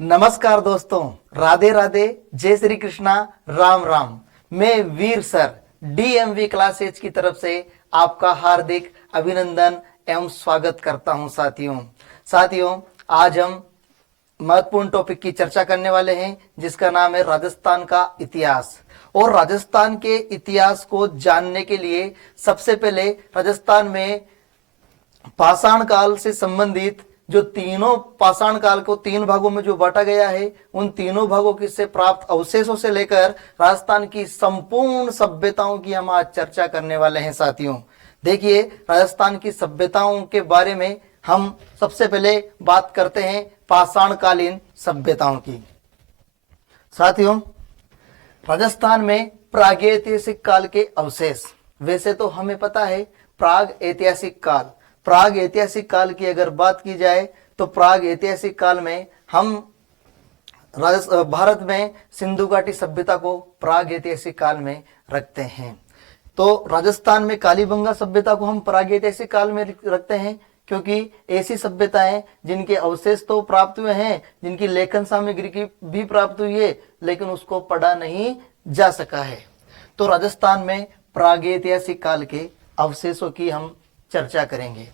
नमस्कार दोस्तों, राधे राधे, जय श्री कृष्णा, राम राम। मैं वीर सर डीएमवी क्लासेज की तरफ से आपका हार्दिक अभिनंदन एवं स्वागत करता हूं। साथियों आज हम महत्वपूर्ण टॉपिक की चर्चा करने वाले हैं जिसका नाम है राजस्थान का इतिहास। और राजस्थान के इतिहास को जानने के लिए सबसे पहले राजस्थान में पाषाण काल से संबंधित जो तीनों पाषाण काल को तीन भागों में जो बांटा गया है, उन तीनों भागों की से प्राप्त अवशेषों से लेकर राजस्थान की संपूर्ण सभ्यताओं की हम आज चर्चा करने वाले हैं। साथियों देखिए, राजस्थान की सभ्यताओं के बारे में हम सबसे पहले बात करते हैं पाषाण कालीन सभ्यताओं की। साथियों, राजस्थान में प्रागैतिहासिक काल के अवशेष, वैसे तो हमें पता है प्राग ऐतिहासिक काल की अगर बात की जाए तो प्राग ऐतिहासिक काल में हम भारत में सिंधु घाटी सभ्यता को प्राग ऐतिहासिक काल में रखते हैं। तो राजस्थान में कालीबंगा सभ्यता को हम प्राग ऐतिहासिक काल में रखते हैं क्योंकि ऐसी सभ्यताएं जिनके अवशेष तो प्राप्त हुए हैं, जिनकी लेखन सामग्री की भी प्राप्त हुई है, लेकिन उसको पढ़ा नहीं जा सका है। तो राजस्थान में प्रागैतिहासिक काल के अवशेषों की हम चर्चा करेंगे।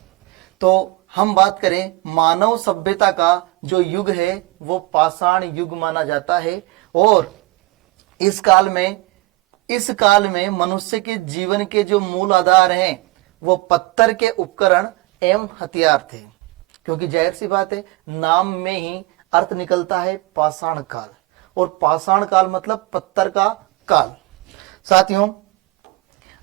तो हम बात करें मानव सभ्यता का जो युग है वो पाषाण युग माना जाता है। और इस काल में मनुष्य के जीवन के जो मूल आधार हैं वो पत्थर के उपकरण एवं हथियार थे, क्योंकि जाहिर सी बात है नाम में ही अर्थ निकलता है पाषाण काल, और पाषाण काल मतलब पत्थर का काल। साथियों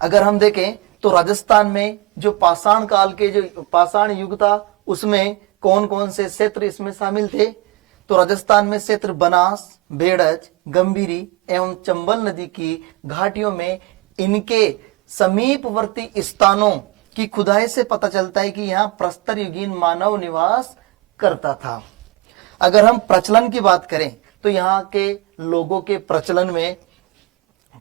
अगर हम देखें तो राजस्थान में जो पाषाण काल के जो पाषाण युग था उसमें कौन कौन से क्षेत्र इसमें शामिल थे। तो राजस्थान में क्षेत्र बनास, बेड़ज, गंभीरी एवं चंबल नदी की घाटियों में इनके समीपवर्ती स्थानों की खुदाई से पता चलता है कि यहाँ प्रस्तर युगीन मानव निवास करता था। अगर हम प्रचलन की बात करें तो यहाँ के लोगों के प्रचलन में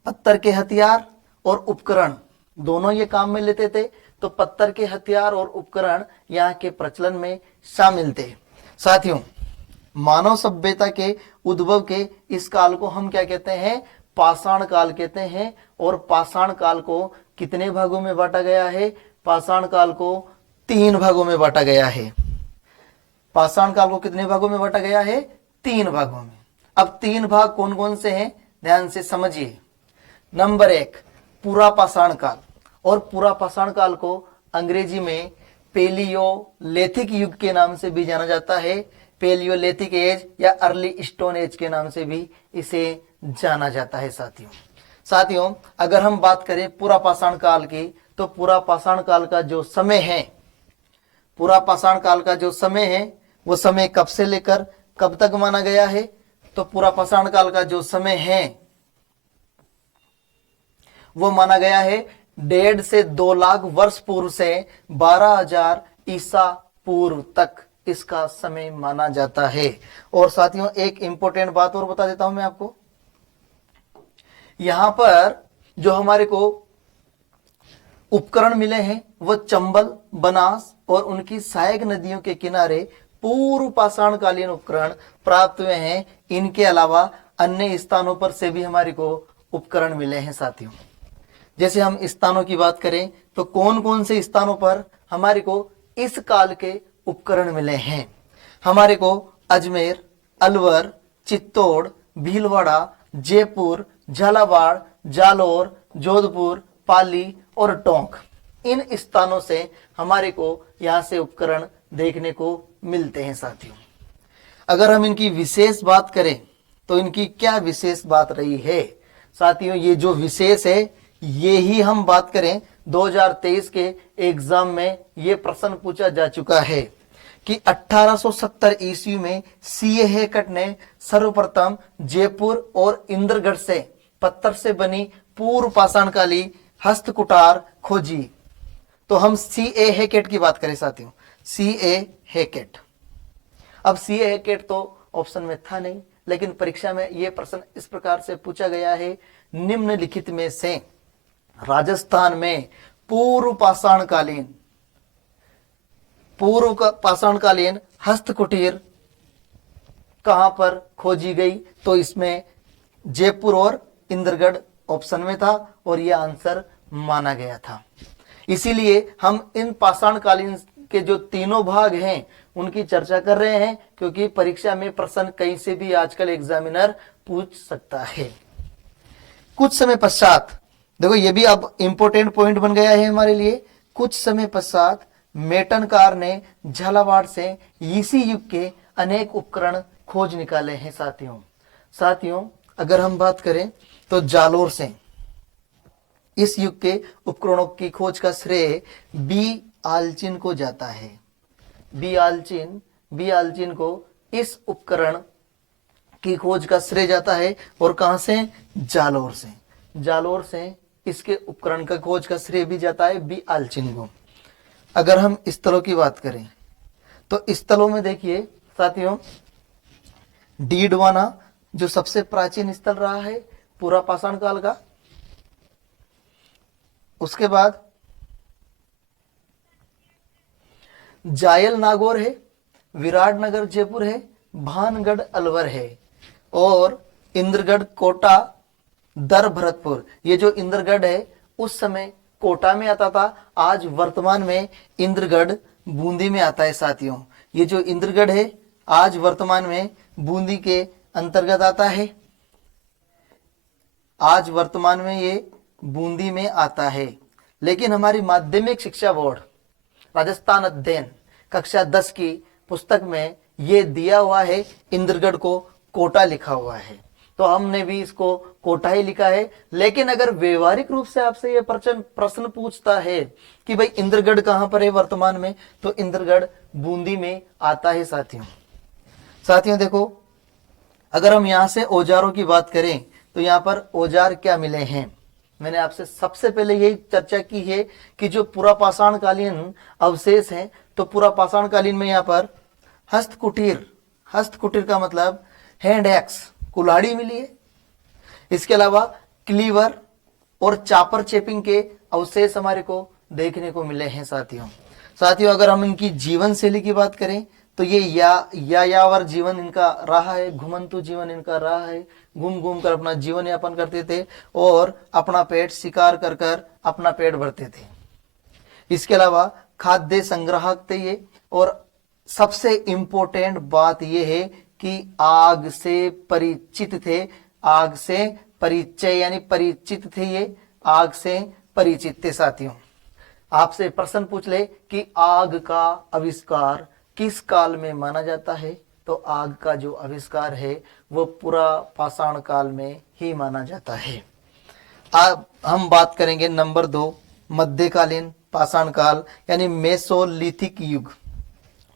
पत्थर के हथियार और उपकरण दोनों ये काम में लेते थे। तो पत्थर के हथियार और उपकरण यहाँ के प्रचलन में शामिल थे। साथियों मानव सभ्यता के उद्भव के इस काल को हम क्या कहते हैं? पाषाण काल कहते हैं। और पाषाण काल को कितने भागों में बांटा गया है? पाषाण काल को 3 भागों में बांटा गया है। पाषाण काल को कितने भागों में बांटा गया है? 3 भागों में। अब 3 भाग कौन कौन से हैं ध्यान से समझिए। नंबर 1 पूरा पाषाण काल, और पूरा पाषाण काल को अंग्रेजी में पेलियोलिथिक युग के नाम से भी जाना जाता है। पेलियोलिथिक एज या अर्ली स्टोन एज के नाम से भी इसे जाना जाता है। साथियों अगर हम बात करें पूरा पाषाण काल की, तो पूरा पाषाण काल का जो समय है, पूरा पाषाण काल का जो समय है वो समय कब से लेकर कब तक माना गया है? तो पूरा पाषाण काल का जो समय है वो माना गया है 1.5 से 2 लाख वर्ष पूर्व से 12,000 ईसा पूर्व तक इसका समय माना जाता है। और साथियों एक इंपॉर्टेंट बात और बता देता हूं मैं आपको। यहां पर जो हमारे को उपकरण मिले हैं वो चंबल, बनास और उनकी सहायक नदियों के किनारे पूर्व पाषाण कालीन उपकरण प्राप्त हुए हैं। इनके अलावा अन्य स्थानों पर से भी हमारे को उपकरण मिले हैं। साथियों जैसे हम स्थानों की बात करें तो कौन कौन से स्थानों पर हमारे को इस काल के उपकरण मिले हैं? हमारे को अजमेर, अलवर, चित्तौड़, भीलवाड़ा, जयपुर, झालावाड़, जालौर, जोधपुर, पाली और टोंक, इन स्थानों से हमारे को यहाँ से उपकरण देखने को मिलते हैं। साथियों अगर हम इनकी विशेष बात करें तो इनकी क्या विशेष बात रही है? साथियों ये जो विशेष है ये ही हम बात करें 2023 के एग्जाम में ये प्रश्न पूछा जा चुका है कि 1870 ईस्वी में सीए हेकट ने सर्वप्रथम जयपुर और इंद्रगढ़ से पत्थर से बनी पूर्व पाषाण काली हस्तकुटार खोजी। तो हम सीए हेकेट की बात करें साथियों, सीए हेकेट। अब सीए हेकेट तो ऑप्शन में था नहीं, लेकिन परीक्षा में यह प्रश्न इस प्रकार से पूछा गया है, निम्नलिखित में से राजस्थान में पूर्व पाषाण कालीन हस्तकुटीर कहां पर खोजी गई, तो इसमें जयपुर और इंद्रगढ़ ऑप्शन में था और यह आंसर माना गया था। इसीलिए हम इन पाषाणकालीन के जो तीनों भाग हैं उनकी चर्चा कर रहे हैं, क्योंकि परीक्षा में प्रश्न कहीं से भी आजकल एग्जामिनर पूछ सकता है। कुछ समय पश्चात, देखो ये भी अब इंपॉर्टेंट पॉइंट बन गया है हमारे लिए, कुछ समय पश्चात मेटनकार ने झालावाड़ से इसी युग के अनेक उपकरण खोज निकाले हैं। साथियों अगर हम बात करें तो जालोर से इस युग के उपकरणों की खोज का श्रेय बी आलचिन को जाता है। बी आलचिन को इस उपकरण की खोज का श्रेय जाता है। और कहां से? जालोर से इसके उपकरण का खोज का श्रेय भी जाता है बी आलचिन को। अगर हम स्थलों की बात करें तो स्थलों में देखिए साथियों, डीडवाना जो सबसे प्राचीन स्थल रहा है पूरा पाषाण काल का, उसके बाद जायल नागौर है, विराटनगर जयपुर है, भानगढ़ अलवर है और इंद्रगढ़ कोटा दर भरतपुर। ये जो इंद्रगढ़ है उस समय कोटा में आता था, आज वर्तमान में इंद्रगढ़ बूंदी में आता है। साथियों ये जो इंद्रगढ़ है आज वर्तमान में बूंदी के अंतर्गत आता है, आज वर्तमान में ये बूंदी में आता है। लेकिन हमारी माध्यमिक शिक्षा बोर्ड राजस्थान अध्ययन कक्षा 10 की पुस्तक में ये दिया हुआ है, इंद्रगढ़ को कोटा लिखा हुआ है, तो हमने भी इसको कोटा ही लिखा है। लेकिन अगर व्यवहारिक रूप से आपसे ये प्रश्न पूछता है कि भाई इंद्रगढ़ कहां पर है वर्तमान में, तो इंद्रगढ़ बूंदी में आता है। साथियों देखो, अगर हम यहां से औजारों की बात करें तो यहां पर औजार क्या मिले हैं, मैंने आपसे सबसे पहले यही चर्चा की है कि जो पुरा पाषाणकालीन अवशेष हैं, तो पुरा पाषाणकालीन में यहाँ पर हस्तकुटीर का मतलब हैंड एक्स, कुल्हाड़ी मिली है। इसके अलावा क्लीवर और चापर चेपिंग के अवशेष हमारे को देखने को मिले हैं। साथियों अगर हम इनकी जीवन शैली की बात करें तो ये यायावर जीवन इनका रहा है, घुमंतु जीवन इनका रहा है, घूम घूम कर अपना जीवन यापन करते थे और अपना पेट शिकार कर कर अपना पेट भरते थे। इसके अलावा खाद्य संग्राहक थे ये, और सबसे इंपॉर्टेंट बात यह है कि आग से परिचित थे, आग से परिचय यानी परिचित थे, ये आग से परिचित थे। साथियों आपसे प्रश्न पूछ ले कि आग का आविष्कार किस काल में माना जाता है, तो आग का जो आविष्कार है वो पूरा पाषाण काल में ही माना जाता है। अब हम बात करेंगे नंबर 2, मध्यकालीन पाषाण काल यानी मेसोलिथिक युग।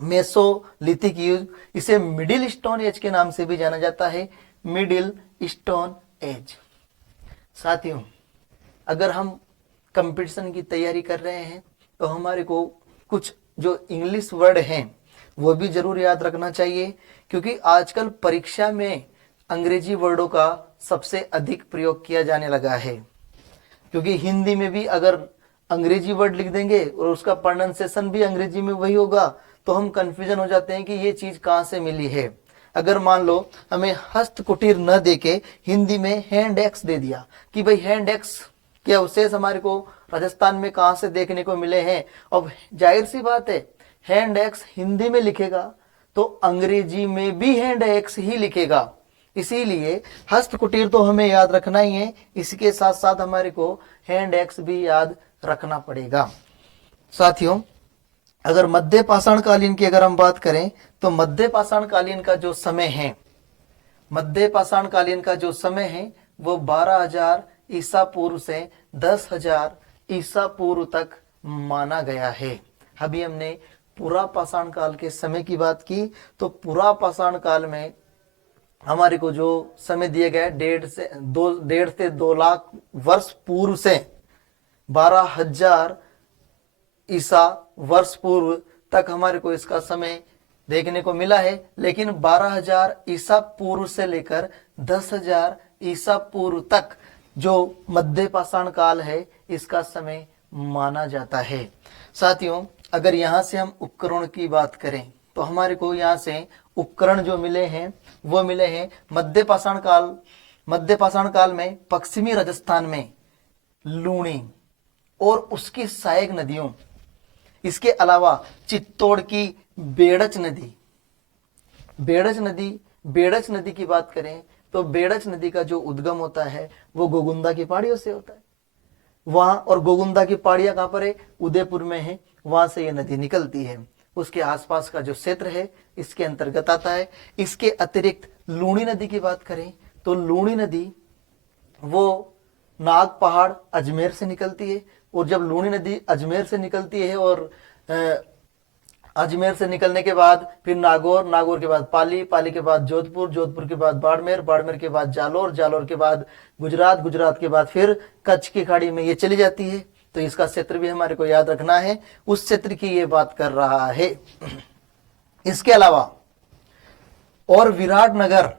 मेसोलिथिक युग, इसे मिडिल स्टोन एज के नाम से भी जाना जाता है, मिडिल स्टोन एज। साथियों अगर हम कंपटीशन की तैयारी कर रहे हैं तो हमारे को कुछ जो इंग्लिश वर्ड हैं वो भी जरूर याद रखना चाहिए, क्योंकि आजकल परीक्षा में अंग्रेजी वर्डों का सबसे अधिक प्रयोग किया जाने लगा है। क्योंकि हिंदी में भी अगर अंग्रेजी वर्ड लिख देंगे और उसका प्रोनाउंसिएशन भी अंग्रेजी में वही होगा तो हम कंफ्यूजन हो जाते हैं कि ये चीज कहाँ से मिली है। अगर मान लो हमें हस्तकुटीर न देके हिंदी में हैंड एक्स दे दिया कि भाई हैंड एक्स के अवशेष हमारे को राजस्थान में कहां से देखने को मिले हैं, अब जाहिर सी बात है हैंड एक्स हिंदी में लिखेगा तो अंग्रेजी में भी हैंड एक्स ही लिखेगा, इसीलिए हस्तकुटीर तो हमें याद रखना ही है, इसके साथ साथ हमारे को हैंड एक्स भी याद रखना पड़ेगा। साथियों अगर मध्य पाषाण कालीन की अगर हम बात करें तो मध्य पाषाण कालीन का जो समय है, मध्य पाषाण कालीन का जो समय है वो 12,000 ईसा पूर्व से 10,000 ईसा पूर्व तक माना गया है। अभी हमने पुरा पाषाण काल के समय की बात की, तो पुरा पाषाण काल में हमारे को जो समय दिया गया है 1.5 से 2 लाख वर्ष पूर्व से 12,000 ईसा वर्ष पूर्व तक हमारे को इसका समय देखने को मिला है। लेकिन 12,000 ईसा पूर्व से लेकर 10,000 ईसा पूर्व तक जो मध्य पाषाण काल है इसका समय माना जाता है। साथियों अगर यहाँ से हम उपकरण की बात करें तो हमारे को यहाँ से उपकरण जो मिले हैं वो मिले हैं मध्य पाषाण काल में पश्चिमी राजस्थान में लूणी और उसकी सहायक नदियों, इसके अलावा चित्तौड़ की बेड़च नदी की बात करें तो बेड़च नदी का जो उद्गम होता है वो गोगुंदा की पहाड़ियों से होता है वहां, और गोगुंदा की पहाड़ियां कहां पर है? उदयपुर में है, वहां से ये नदी निकलती है। उसके आसपास का जो क्षेत्र है इसके अंतर्गत आता है। इसके अतिरिक्त लूणी नदी की बात करें तो लूणी नदी वो नाग पहाड़ अजमेर से निकलती है, और जब लूणी नदी अजमेर से निकलती है और अजमेर से निकलने के बाद फिर नागौर के बाद पाली के बाद जोधपुर के बाद बाड़मेर के बाद जालोर के बाद गुजरात के बाद फिर कच्छ की खाड़ी में ये चली जाती है। तो इसका क्षेत्र भी हमारे को याद रखना है, उस क्षेत्र की ये बात कर रहा है। इसके अलावा और विराटनगर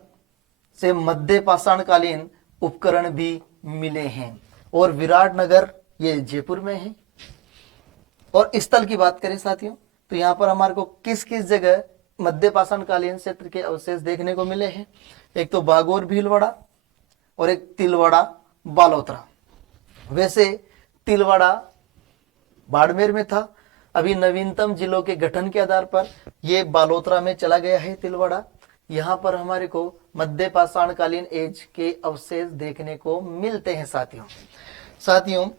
से मध्य पाषाणकालीन उपकरण भी मिले हैं, और विराटनगर ये जयपुर में है। और स्थल की बात करें साथियों तो यहाँ पर हमारे को किस किस जगह मध्य पाषाणकालीन क्षेत्र के अवशेष देखने को मिले हैं? एक तो बागोर भीलवाड़ा और एक तिलवाड़ा बालोतरा। वैसे तिलवाड़ा बाड़मेर में था, अभी नवीनतम जिलों के गठन के आधार पर यह बालोतरा में चला गया है तिलवाड़ा। यहाँ पर हमारे को मध्य पाषाणकालीन एज के अवशेष देखने को मिलते हैं। साथियों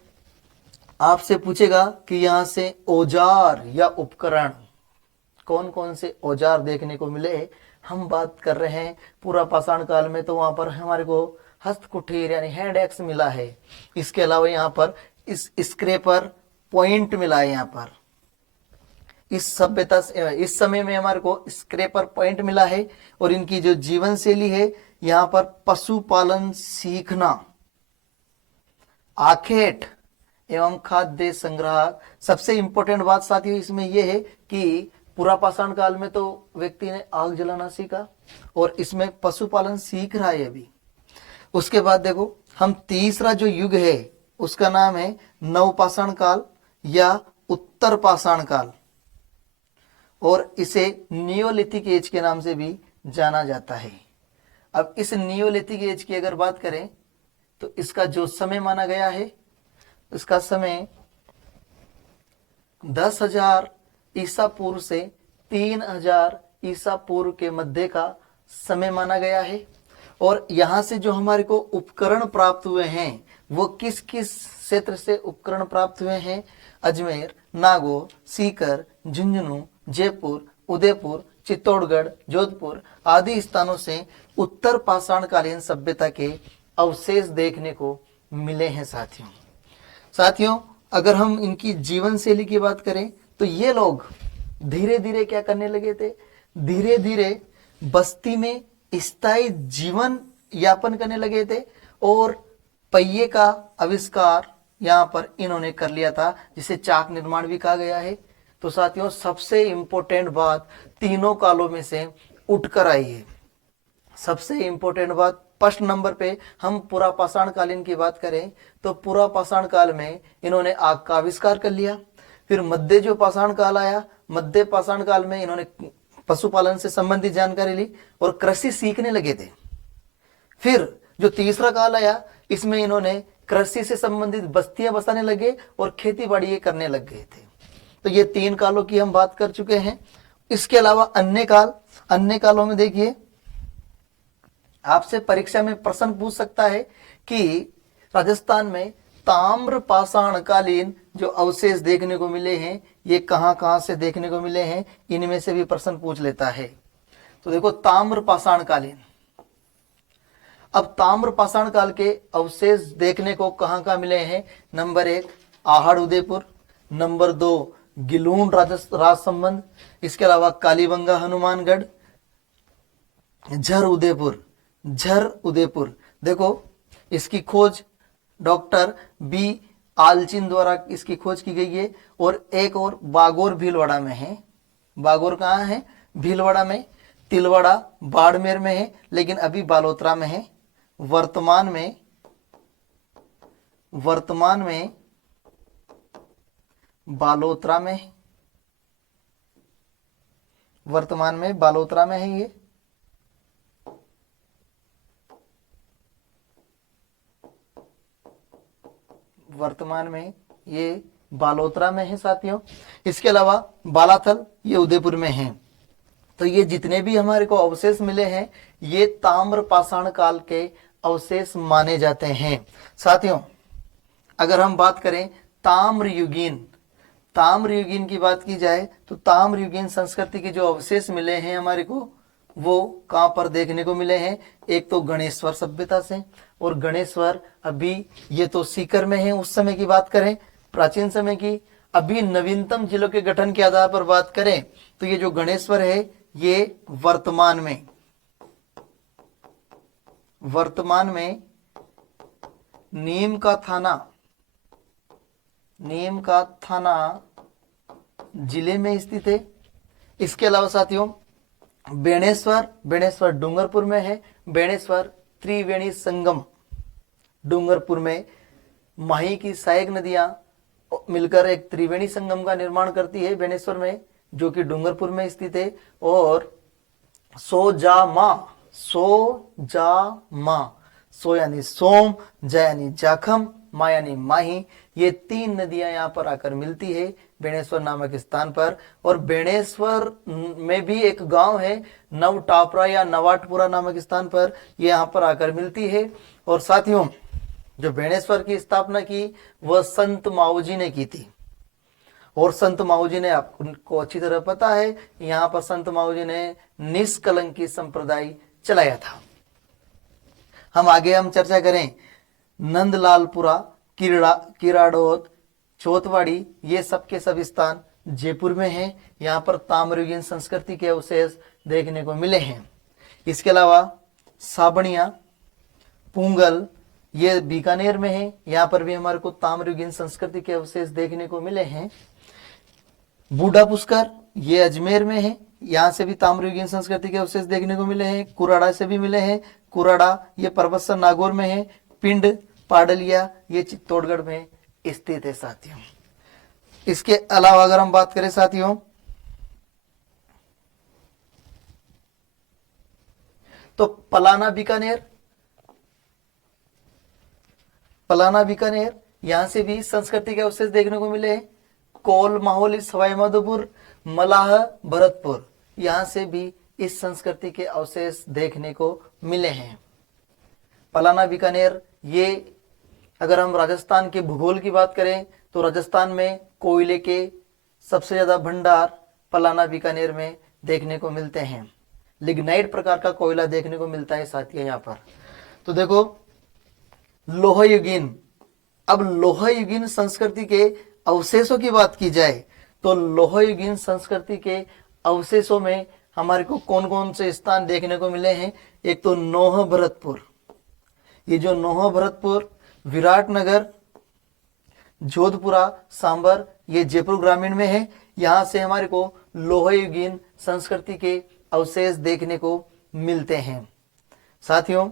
आपसे पूछेगा कि यहाँ से औजार या उपकरण कौन कौन से औजार देखने को मिले। हम बात कर रहे हैं पूरा पाषाण काल में, तो वहां पर हमारे को हस्तकुटीर यानी हैंड एक्स मिला है। इसके अलावा यहाँ पर इस स्क्रेपर पॉइंट मिला है। यहाँ पर इस समय में हमारे को स्क्रेपर पॉइंट मिला है, और इनकी जो जीवन शैली है यहाँ पर पशुपालन सीखना, आखेट एवं खाद्य संग्रह। सबसे इंपॉर्टेंट बात साथियों इसमें यह है कि पूरा पाषाण काल में तो व्यक्ति ने आग जलाना सीखा, और इसमें पशुपालन सीख रहा है अभी। उसके बाद देखो हम तीसरा जो युग है उसका नाम है नवपाषाण काल या उत्तर पाषाण काल, और इसे नियोलिथिक एज के नाम से भी जाना जाता है। अब इस नियोलिथिक एज की अगर बात करें तो इसका जो समय माना गया है, इसका समय 10,000 ईसा पूर्व से 3,000 ईसा पूर्व के मध्य का समय माना गया है। और यहां से जो हमारे को उपकरण प्राप्त हुए हैं वो किस किस क्षेत्र से उपकरण प्राप्त हुए हैं? अजमेर, नागौर, सीकर, झुंझुनू, जयपुर, उदयपुर, चित्तौड़गढ़, जोधपुर आदि स्थानों से उत्तर पाषाणकालीन सभ्यता के अवशेष देखने को मिले हैं। साथियों अगर हम इनकी जीवन शैली की बात करें तो ये लोग धीरे धीरे क्या करने लगे थे? धीरे धीरे बस्ती में स्थायी जीवन यापन करने लगे थे, और पहिए का आविष्कार यहाँ पर इन्होंने कर लिया था, जिसे चाक निर्माण भी कहा गया है। तो साथियों सबसे इंपॉर्टेंट बात तीनों कालों में से उठकर आई है। सबसे इंपॉर्टेंट बात फर्स्ट नंबर पे हम पूरा पाषाण कालीन की बात करें तो पूरा पाषाण काल में इन्होंने आग का आविष्कार कर लिया। फिर मध्य जो पाषाण काल आया, मध्य पाषाण काल में इन्होंने पशुपालन से संबंधित जानकारी ली और कृषि सीखने लगे थे। फिर जो तीसरा काल आया इसमें इन्होंने कृषि से संबंधित बस्तियां बसाने लगे और खेती बाड़ी करने लग गए थे। तो ये तीन कालों की हम बात कर चुके हैं। इसके अलावा अन्य कालों में देखिए आपसे परीक्षा में प्रश्न पूछ सकता है कि राजस्थान में ताम्र पाषाण कालीन जो अवशेष देखने को मिले हैं ये कहां कहां से देखने को मिले हैं, इनमें से भी प्रश्न पूछ लेता है। तो देखो ताम्र पाषाण कालीन, अब ताम्र पाषाण काल के अवशेष देखने को कहां कहां मिले हैं? नंबर 1 आहड़ उदयपुर, नंबर 2 गिलून राजसंबंध, इसके अलावा कालीबंगा हनुमानगढ़, झर उदयपुर। देखो इसकी खोज डॉक्टर बी आलचिन द्वारा इसकी खोज की गई है। और एक और बागोर भीलवाड़ा में है। बागोर कहाँ है? भीलवाड़ा में। तिलवाड़ा बाड़मेर में है लेकिन अभी बालोतरा में है। वर्तमान में बालोतरा में है। वर्तमान में बालोतरा में है ये। वर्तमान में ये बालोतरा में है साथियों। इसके अलावा बालाथल ये उदयपुर में है। तो ये जितने भी हमारे को अवशेष मिले हैं ये ताम्र पाषाण काल के अवशेष माने जाते हैं। साथियों अगर हम बात करें ताम्रयुगीन की बात की जाए तो ताम्रयुगीन संस्कृति के जो अवशेष मिले हैं हमारे को वो कहां पर देखने को मिले हैं। एक तो गणेश्वर सभ्यता से, और गणेश्वर अभी ये तो सीकर में है उस समय की बात करें, प्राचीन समय की। अभी नवीनतम जिलों के गठन के आधार पर बात करें तो ये जो गणेश्वर है ये वर्तमान में नीम का थाना जिले में स्थित है। इसके अलावा साथियों बेणेश्वर डूंगरपुर में है। बेणेश्वर त्रिवेणी संगम डूंगरपुर में माही की सहायक नदियां मिलकर एक त्रिवेणी संगम का निर्माण करती है बेणेश्वर में, जो कि डूंगरपुर में स्थित है। और सो यानी सोम, जा यानी जाखम, मा यानी माही, ये 3 नदियां यहाँ पर आकर मिलती है बेणेश्वर नामक स्थान पर। और बेणेश्वर में भी एक गांव है नवटापरा या नवाटपुरा नामक स्थान पर, ये यहाँ पर आकर मिलती है। और साथियों जो बेणेश्वर की स्थापना की वह संत माऊजी ने की थी। और संत माऊजी ने, आपको अच्छी तरह पता है, यहाँ पर संत माऊजी ने निष्कलंकी संप्रदाय चलाया था। हम चर्चा करें नंदलालपुरा, किराड़ोद, चौथवाड़ी, ये सब के सब स्थान जयपुर में हैं। यहाँ पर ताम्रयुगीन संस्कृति के अवशेष देखने को मिले हैं। इसके अलावा साबणिया, पुंगल, ये बीकानेर में है, यहाँ पर भी हमारे को ताम्रयुगीन संस्कृति के अवशेष देखने को मिले हैं। बूढ़ा पुष्कर ये अजमेर में है, यहाँ से भी ताम्रयुगीन संस्कृति के अवशेष देखने को मिले हैं। कुराड़ा से भी मिले हैं। कुराड़ा ये परबतसर नागौर में है। पिंड पाडलिया ये चित्तौड़गढ़ में स्थित है साथियों। इसके अलावा अगर हम बात करें साथियों तो पलाना बीकानेर यहां से भी संस्कृति के अवशेष देखने को मिले हैं। कोल, माहौली, सवाई माधोपुर, मलाह, भरतपुर, यहां से भी इस संस्कृति के अवशेष देखने को मिले हैं। पलाना बीकानेर, ये अगर हम राजस्थान के भूगोल की बात करें तो राजस्थान में कोयले के सबसे ज्यादा भंडार पलाना बीकानेर में देखने को मिलते हैं। लिग्नाइट प्रकार का कोयला देखने को मिलता है साथियों यहाँ पर। तो देखो लोहयुगीन, अब लोहयुगीन संस्कृति के अवशेषों की बात की जाए तो लोहयुगीन संस्कृति के अवशेषों में हमारे को कौन कौन से स्थान देखने को मिले हैं। एक तो नोह भरतपुर, ये जो नोह भरतपुर, विराटनगर, जोधपुरा, सांबर, ये जयपुर ग्रामीण में है। यहां से हमारे को लोहयुगीन संस्कृति के अवशेष देखने को मिलते हैं। साथियों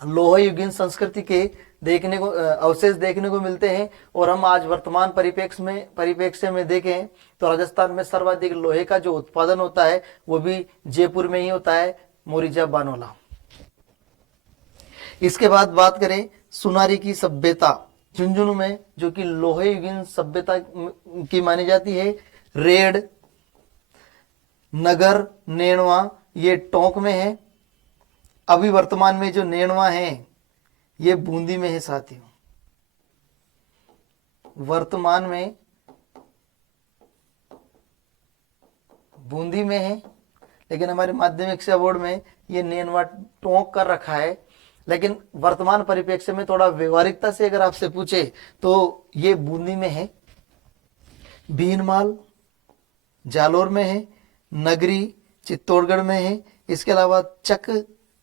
लोहयुगीन संस्कृति के अवशेष देखने को मिलते हैं। और हम आज वर्तमान परिप्रेक्ष्य में देखें तो राजस्थान में सर्वाधिक लोहे का जो उत्पादन होता है वो भी जयपुर में ही होता है, मोरिजा बानोला। इसके बाद बात करें सुनारी की सभ्यता झुंझुनू में, जो कि लोहयुगीन सभ्यता की मानी जाती है। रेड, नगर, नेणवा, ये टोंक में है। अभी वर्तमान में जो नेणवा है ये बूंदी में है साथियों। वर्तमान में बूंदी में है, लेकिन हमारे माध्यमिक शिक्षा बोर्ड में ये नेणवा टोंक कर रखा है। लेकिन वर्तमान परिप्रेक्ष्य में थोड़ा व्यवहारिकता से अगर आपसे पूछे तो ये बूंदी में है। भीनमाल जालोर में है। नगरी चित्तौड़गढ़ में है। इसके अलावा चक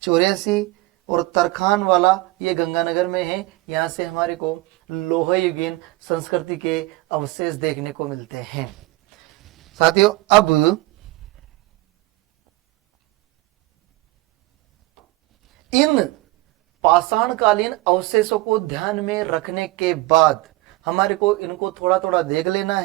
84 और तरखान वाला ये गंगानगर में है। यहाँ से हमारे को लोहयुगीन संस्कृति के अवशेष देखने को मिलते हैं। साथियों अब इन पाषाणकालीन अवशेषों को ध्यान में रखने के बाद हमारे को इनको थोड़ा थोड़ा देख लेना है।